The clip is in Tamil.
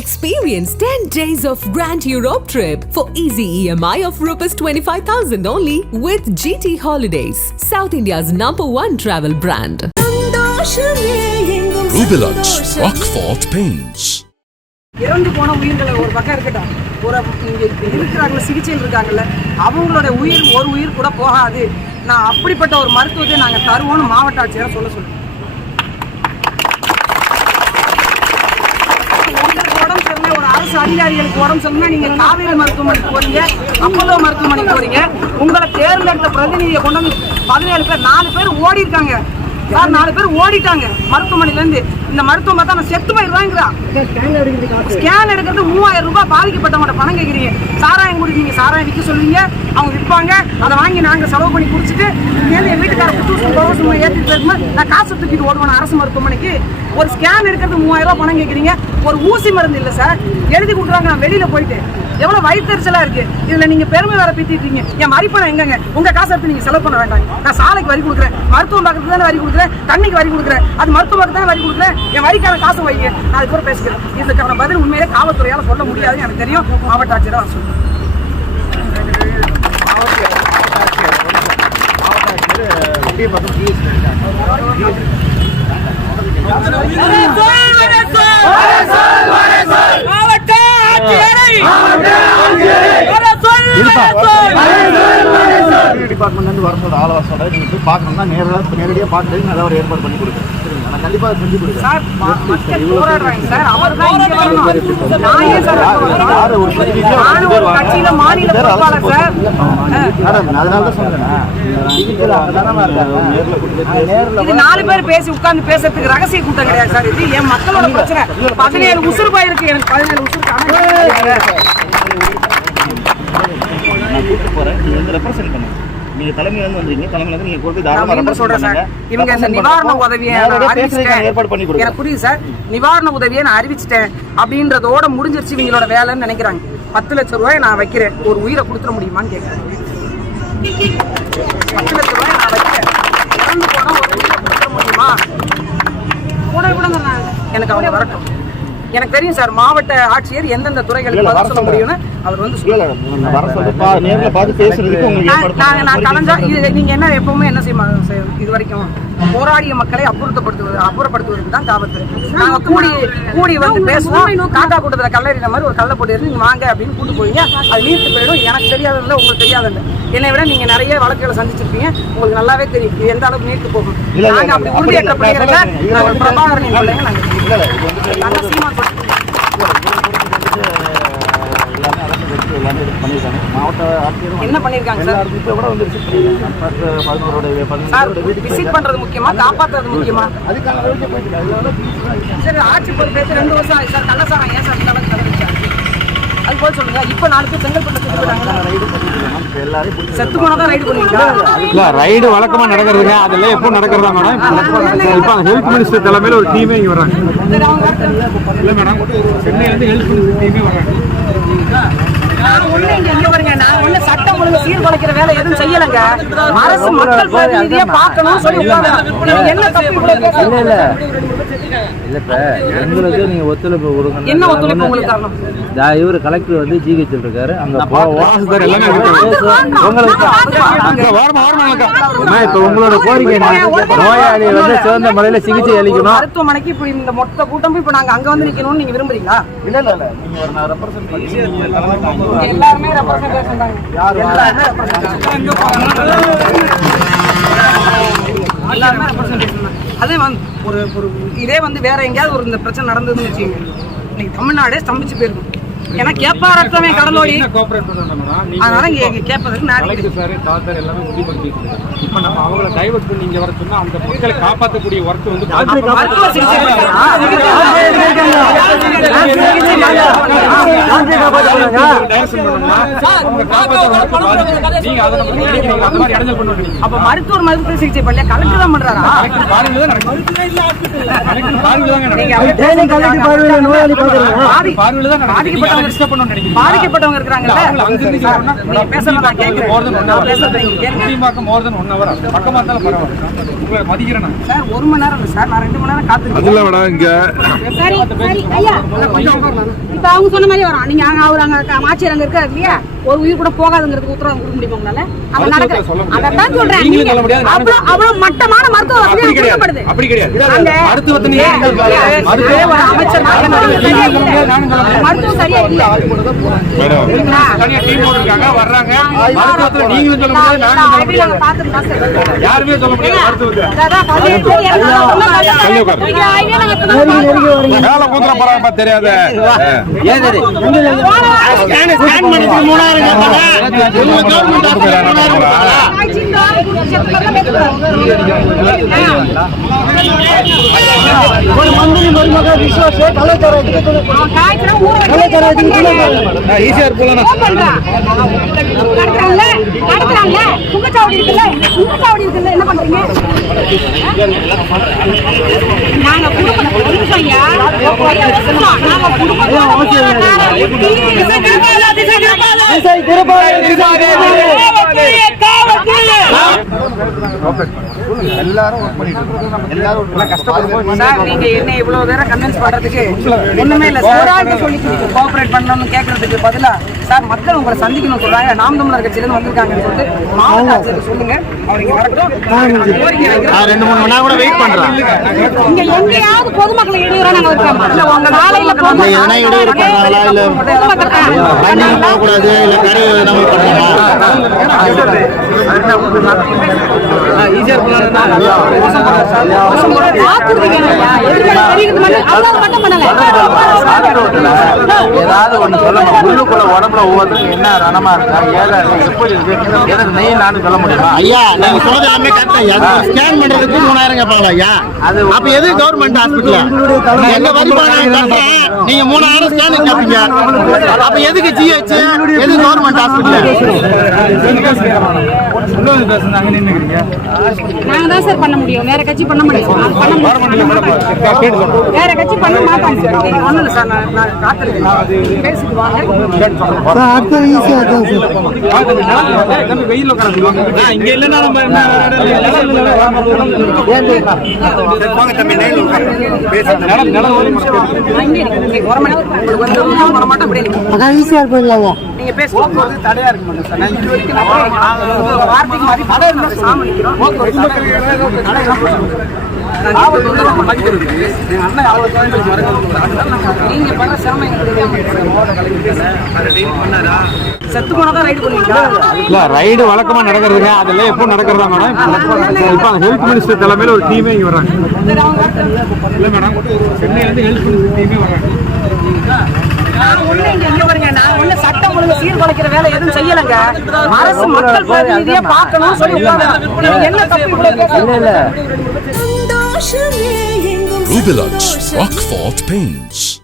Experience 10 days of Grand Europe trip for easy EMI of Rs 25,000 only with GT Holidays, South India's number one travel brand. Rubilux Rockfort Paints. இறந்து போன உயிர்களை ஒரு பக்கம் இருக்கட்டும் ஒரு இங்க இருக்கிறாங்கள சிகிச்சையில் இருக்காங்கல்ல அவங்களோட உயிர் ஒரு உயிர் கூட போகாது நான் அப்படிப்பட்ட ஒரு மருத்துவத்தை நாங்க தருவோம்னு மாவட்ட ஆட்சியரை சொல்ல சொல்லுவேன் உங்களுக்கு உடம்பு சரியில்லை, ஒரு அரசு அதிகாரிகளுக்கு உடம்பு சரியில்லை, நீங்க காவேரி மருத்துவமனைக்கு போறீங்க அப்போலோ மருத்துவமனைக்கு போறீங்க. உங்களை தேர்ந்தெடுத்த பிரதிநிதியை கொண்டு வந்து பதினேழு பேர் நாலு பேர் ஓடி இருக்காங்க சார் நாலு பேர் ஓடிட்டாங்க மருத்துவமனையில இருந்து இந்த மருத்துவம் பார்த்தா நான் செத்து போயிடுவாங்கிறான் ஸ்கேன் எடுக்கிறது மூவாயிரம் ரூபாய் பாதிக்கப்பட்டவங்க பணம் கேட்குறீங்க சாராயம் குடிப்பீங்க சாராயம் விற்க சொல்லுவீங்க. அவங்க விற்பாங்க. அதை வாங்கி நாங்கள் செலவு பண்ணி குடிச்சிட்டு இங்கேருந்து என் வீட்டுக்கார புத்தூசம் பரவசம் ஏற்றிட்டு இருக்கும்போது நான் காசு தூக்கிட்டு ஓடுவேன் அரசு மருத்துவமனைக்கு. ஒரு ஸ்கேன் எடுக்கிறது மூவாயிரம் ரூபாய் பணம் கேட்குறீங்க ஒரு ஊசி மருந்து இல்லை சார். எழுதி கொடுக்குறாங்க நான் வெளியில போயிட்டு எவ்வளவு வயிற்றுச்சலா இருக்கு? இதுல நீங்க பெருமை வேற பீத்திட்டீங்க என் மதிப்பணம் எங்கங்க? உங்க காசை எடுத்து நீங்க செலவு பண்ண வேண்டாம். நான் சாலைக்கு வரி கொடுக்குறேன். மருத்துவம் பார்க்கறதுக்கு தானே வரி கொடுக்குறேன். தண்ணிக்கு வரி கொடுக்குறேன். அது மருத்துவம் பார்க்க தானே வரி கொடுக்குறேன். என் வரிக்கான காசை வைங்க. நான் அது கூட பேசிக்கிறேன். இதுக்கான பதில் உண்மையிலே காவல்துறையால சொல்ல முடியாதுன்னு எனக்கு தெரியும். மாவட்ட ஆட்சியராக சொல்லுவேன் டிபார்ட்மெண்ட் வந்து வர சொல்ற ஆள் வர சொல்ற நீங்க போய் பார்க்கணும்னா நேரடியாக நேரடியாக பார்த்து நான் ஏதாவது ஏற்பாடு பண்ணி கொடுக்குறேன் சரிங்களா? நான் கண்டிப்பாக செஞ்சு கொடுக்குறேன். ஒரு ஒரு ஒரு அதனால தான் நாலு பேர் பேசி உட்கார்ந்து பேசுறதுக்கு ரகசிய கூட்டம் கிடையாது சார். இது என் மக்களோட பிரச்சனை. பதினேழு உசுறு போயிருக்கு எனக்கு பதினேழு உசுறு நான் கூப்பிட்டு போறேன். நீங்க வந்து ரெப்ரசென்ட் பண்ணுங்க. நீங்க தலைமையில இருந்து வந்தீங்க. தலைமையில இருந்து நீங்க கொடுத்து தாராளமா சொல்றேன் சார். இவங்க இந்த நிவாரண. உதவியை நான் ஏற்பாடு பண்ணி அறிவிச்சிட்டேன் கொடுக்குறேன். எனக்கு புரியுது சார். நிவாரண உதவியை நான் அறிவிச்சிட்டேன். அப்படின்றதோட முடிஞ்சிருச்சு இவங்களோட வேலைன்னு நினைக்கிறாங்க. பத்து லட்சம் ரூபாய் நான் வைக்கிறேன். ஒரு உயிரை கொடுத்துட முடியுமான்னு கேட்குறேன் பத்து லட்சம் ரூபாய் நான் வைக்கிறேன். இறந்து போனா ஒரு உயிரை கொடுத்துட முடியுமா? எனக்கு அவங்க வரட்டும். எனக்கு தெரியும் சார் மாவட்ட ஆட்சியர் எந்தெந்த துறைகளுக்கு பதில் சொல்ல. முடியும்னு. அவர் வந்து இல்ல, நான் பண்ணுங்க. இது நீங்க என்ன எப்பவுமே என்ன செய்யுமா செய்- இது வரைக்கும் போராடிய மக்களை அப்புறப்படுத்துவது அப்புறப்படுத்துவதற்கு தான் காவல்துறை நாங்க கூடி கூடி வந்து பேசுவோம். காக்கா கூட்டத்துல கல்லறின மாதிரி ஒரு கல்ல போட்டு நீங்க வாங்க அப்படின்னு கூட்டு போவீங்க. அது நீர்த்து போயிடும் எனக்கு தெரியாததில்ல உங்களுக்கு தெரியாதில்ல என்னை விட நீங்க நிறைய வழக்குகளை சந்திச்சிருப்பீங்க. உங்களுக்கு நல்லாவே தெரியும். இது எந்த அளவுக்கு நீர்த்து போகும்? இல்ல, இல்ல, நாங்க அப்படி உறுதியேற்ற பிள்ளைகளை நான் சொல்றேன். நாங்கள் பிரபாகரனின் எல்லாமே இது பண்ணியிருக்காங்க. மாவட்ட ஆட்சியரும் என்ன பண்ணிருக்காங்க சார்? எல்லாருக்கும் இப்ப கூட வந்து பண்ணிருக்காங்க. பத்து, பதினோருடைய, வீட்டுக்கு விசிட் பண்றது முக்கியமா? காப்பாத்துறது முக்கியமா? அதுக்கான போயிட்டு. அதனால சரி ஆட்சி பொறுப்பேற்று ரெண்டு வருஷம் ஆச்சு சார். கள்ளசாரம் ஏன் சார் இந்த அளவுக்கு அது போய் சொல்லுங்க. இப்போ நாலு பேர் செங்கல்பட்டு செத்து போயிட்டாங்க செத்து போனா தான் ரைடு பண்ணுவீங்களா? இல்ல ரைடு வழக்கமா நடக்கிறதுங்க. அதெல்லாம் எப்போ நடக்கிறதா மேடம் இப்போ ஹெல்த் மினிஸ்டர் தலைமையில ஒரு டீமே இங்க. இல்ல மேடம் ஹெல்த் மினிஸ்டர் டீமே நான் ஒண்ணு இங்க இங்க பாருங்க. நான் ஒண்ணு சட்ட ஒழுங்கு சீர்குலைக்கிற வேலை எதுவும் செய்யலங்க. அரசு மக்கள் பிரதிநிதியா பார்க்கணும் சொல்லி என்ன தப்பு? இல்ல இப்ப எங்களுக்கு நீங்க ஒத்துழைப்பு கொடுங்க. என்ன ஒத்துழைப்பு உங்களுக்கு தரணும்? இவரு கலெக்டர் வந்து ஜிஹெச் இருக்காரு. அங்க போவோம் சார் எல்லாமே இருக்கு. உங்களுக்கு இப்ப உங்களோட கோரிக்கை நோயாளி வந்து சிறந்த முறையில சிகிச்சை அளிக்கணும். மருத்துவமனைக்கு இப்ப இந்த மொத்த கூட்டம் இப்ப நாங்க அங்க வந்து நிக்கணும்னு நீங்க விரும்புறீங்களா? இல்ல இல்ல இல்ல. நீங்க எல்லாருமே ரெப்ரசன்டேஷன் தாங்க அதே வந்து ஒரு ஒரு இதே வந்து வேற எங்கேயாவது ஒரு இந்த பிரச்சனை நடந்ததுன்னு வச்சுக்கோங்க. இன்னைக்கு தமிழ்நாடே ஸ்தம்பிச்சு போயிருக்கும். ஏன்னா கடலோடி. பண்றாங்க மேடம் நீங்க அதனால இங்க கேட்பதற்கு கலெக்டர் சார் தாத்தர் எல்லாமே முடிவு இப்போ நம்ம அவங்கள டைவர்ட் பண்ணி இங்க வர சொன்னா அந்த மக்களை காப்பாற்றக்கூடிய ஒர்க் வந்து அப்ப மருத்துவர் மருத்துவ சிகிச்சை பண்ணல கலெக்டர் தான் பண்றாரா? பாதிக்கப்பட்டவங்க நீங்க பேசுறத நான் கேட்கிறேன் ஒரு மணி நேரம் சார். நான் ரெண்டு மணி நேரம் காத்துருக்கேன். அதுல விட இங்க. சரி சரி ஐயா இப்ப அவங்க சொன்ன மாதிரி வரும் நீங்க அங்க அவர் அங்க ஆட்சியர் அங்க இருக்காரு இல்லையா ஒரு உயிர் கூட போகாதுங்கிறதுக்கு உத்தரவு கொடுக்க முடியுமா உங்களால அவன் மருத்துவத்தை நடக்க சொல்ல முடியாது. அதான் சொல்றேன் நீங்க அவ்வளவு அவ்வளவு மட்டமான மருத்துவ வசதி அப்படி கிடையாது அப்படி கிடையாது அங்க மருத்துவத்தை மருத்துவம் சரியா இல்ல வர்றாங்க நீங்களும் சொல்ல முடியாது. யாருமே சொல்ல முடியாது மருத்துவத்தை அதான் பதினேழு பேர் இறந்தாங்க. ஒண்ணும் தள்ளி உட்காரு. எங்க ஆய்வே நாங்க இப்பதான் கடத்துறாங்கல்ல கடத்துறாங்கல்ல குங்கச்சாவடி இருக்குல்ல குங்கச்சாவடி இருக்குல்ல என்ன பண்றீங்க நாங்க குடும்பம் ஒரு நிமிஷம் ஐயா ஒரு நிமிஷம். நாங்க எல்லாரும் பண்ணிட்டு சார் நீங்க என்ன இவ்வளவு பேரை கன்வின்ஸ் பண்றதுக்கு ஒண்ணுமே இல்ல சார் கோஆபரேட் பண்ணணும்னு கேக்குறதுக்கு பதிலா சார் மக்கள் உங்களை சந்திக்கணும் சொல்றாங்க நாம் தமிழர் கட்சியில வந்திருக்காங்கன்னு சொல்லிட்டு மாவட்ட ஆட்சியருக்கு சொல்லுங்க அவர் இங்க வரட்டும் கோரிக்கை வைக்கிறோம். ரெண்டு மூணு மணி நேரம் கூட வெயிட் இங்க எங்கேயாவது பொதுமக்களை இடையூறா நாங்க வைக்கிறோமா இல்ல உங்க இல்ல, எதனா இடையூறு பண்றாங்களா, இல்ல வண்டி போகக்கூடாது இல்ல கடை நம்ம பண்ணலாம் வாக்குறுதிங்க ஏதாவது ஒண்ணு சொல்லணும் உள்ளுக்குள்ள உடம்புல ஒவ்வொருத்தருக்கும் என்ன ரணமா இருக்கா ஏதா எப்படி இருக்கு எனக்கு நெய் நானும் சொல்ல முடியுமா ஐயா நீங்க சொல்றது எல்லாமே கரெக்ட் ஐயா ஸ்கேன் பண்றதுக்கு மூணாயிரம் கேட்பாங்க ஐயா அப்ப எது கவர்மெண்ட் ஹாஸ்பிட்டல் எங்க வருமானம் நீங்க மூணாயிரம் ஸ்கேன் கேட்பீங்க அப்ப எதுக்கு ஜிஹெச் எது கவர்மெண்ட் ஹாஸ்பிட்டல் பேசுனாங்க நின்னுக்கிறீங்க நாங்க தான் சார் பண்ண முடியும். வேற கட்சி பண்ண முடியும். பண்ண முடியும் வேற கட்சி பண்ண மாட்டாங்க இல்ல சார். நான் காத்திருக்கேன். பேசிட்டு வாங்க. தம்பி வெயில்ல உட்காந்து இங்க இல்லைன்னா நம்ம என்ன நிலம் நீங்க பேசுங்க தடையா இருக்க மாட்டேன் சார். நான் இது வரைக்கும் நான் நான் ஒரு வார்த்தைக்கு மாதிரி தடை இருந்தா சாமி நிற்கிறோம். நாங்க பண்ண செத்து போனதான் ரைடு பண்ணுவீங்களா? இல்ல ரைடு வழக்கமா நடக்கிறதுங்க. அதெல்லாம் எப்போ நடக்கிறதா மேடம்? இப்போ ஹெல்த் மினிஸ்டர் தலைமையில ஒரு டீமே இங்க வர்றாங்க. இல்ல மேடம். ஹெல்த் மினிஸ்டர் டீமே இங்க ஒழுங்கு சீர்குலைக்கிற வேலை எதுவும் செய்யலங்க அரசு மக்கள் பிரதிநிதியா பார்க்கணும் சொல்லி என்ன தப்பு? Rubilux Rockfort Paints.